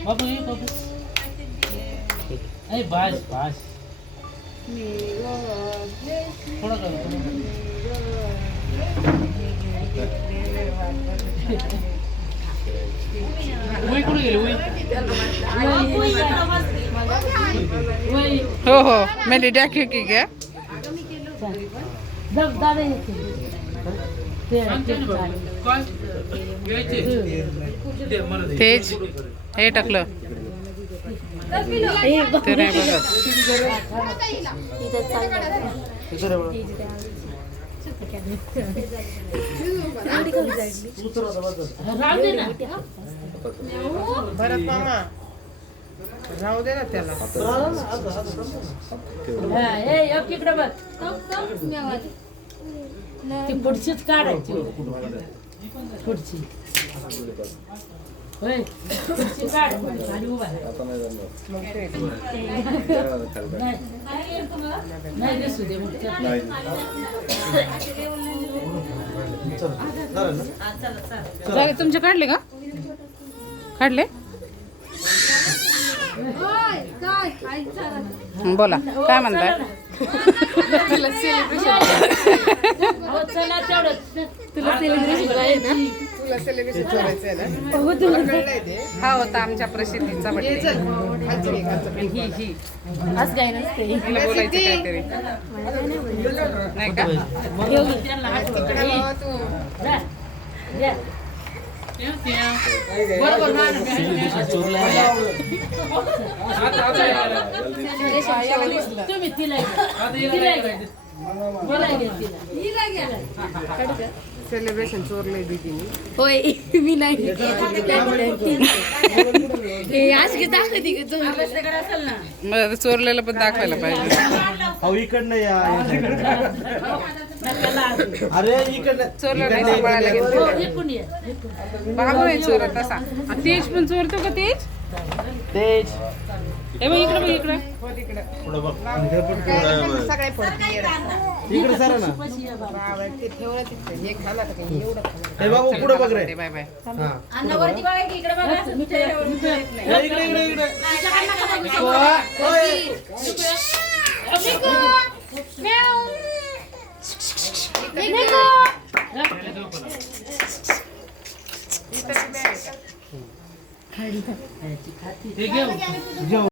बाबू ये बाबू ए बस बस थोड़ा कर वही कुठे गेली वही हो हो मेरी डॅकी की घ्या तेज हे टाकलं ते नाही बघत भरत मामा राहू दे ना त्याला पुढचीच काढायची पुढची होय पुढची काढ आणि उभा नाही दिसू दे मग झाले तुमचे काढले का काढले बोला काय म्हणताय तुला सेलिब्रेशन करायचंय ना हा होता आमच्या प्रसिद्धीचा बर्थडे ही आज काय नसते तिला बोलायचं काहीतरी नाही का तुम्ही तिला सेलिब्रेशन चोरलंय दीदीने होय मी नाही दाखवते मग चोरलेलं पण दाखवायला पाहिजे इकडनं या अरे इकडनं चोरलं नाही सांभाळायला घेतलं बाबू आहे चोरत तसा तेज पण चोरतो का तेज तेज हे बघ इकडं बघ इकडं सगळे पडते इकडे सर ना ते ठेवलं तिथे हे खाणार का एवढं खाणार हे बाबू पुढे बघ रे बाय बाय हा अन्नावरती बघा की इकडे बघा इकडे इकडे इकडे हे घेऊ